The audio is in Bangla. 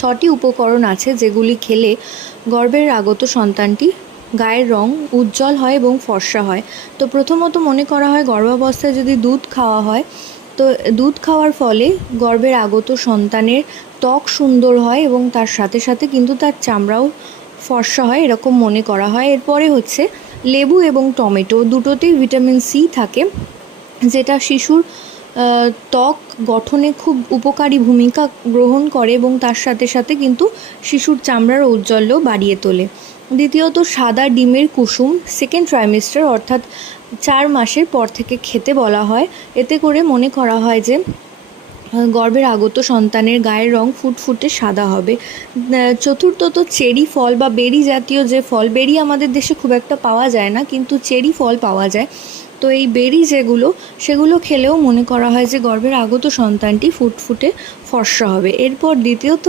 6টি উপকরণ আছে যেগুলি খেলে গর্ভের আগত সন্তানটি গায়ের রং উজ্জ্বল হয় এবং ফর্সা হয়। তো প্রথমত মনে করা হয় গর্ভাবস্থায় যদি দুধ খাওয়া হয়, তো দুধ খাওয়ার ফলে গর্ভের আগত সন্তানের ত্বক সুন্দর হয় এবং তার সাথে সাথে কিন্তু তার চামড়াও ফর্সা হয়, এরকম মনে করা হয়। এরপরে হচ্ছে লেবু এবং টমেটো, দুটোতেই ভিটামিন সি থাকে, যেটা শিশুর ত্বক গঠনে খুব উপকারী ভূমিকা গ্রহণ করে এবং তার সাথে সাথে কিন্তু শিশুর চামড়ার ঔজ্জ্বল্য বাড়িয়ে তোলে। দ্বিতীয়ত সাদা ডিমের কুসুম সেকেন্ড ট্রাইমেস্টার অর্থাৎ 4 মাসের পর থেকে খেতে বলা হয়। এতে করে মনে করা হয় যে গর্ভের আগত সন্তানের গায়ের রং ফুটফুটে সাদা হবে। চতুর্থত চেরি ফল বা বেরি জাতীয় যে ফল, বেরি আমাদের দেশে খুব একটা পাওয়া যায় না, কিন্তু চেরি ফল পাওয়া যায়। তো এই বেরি যেগুলো, সেগুলো খেলেও মনে করা হয় যে গর্ভের আগত সন্তানটি ফুটফুটে ফর্সা হবে। এরপর দ্বিতীয়ত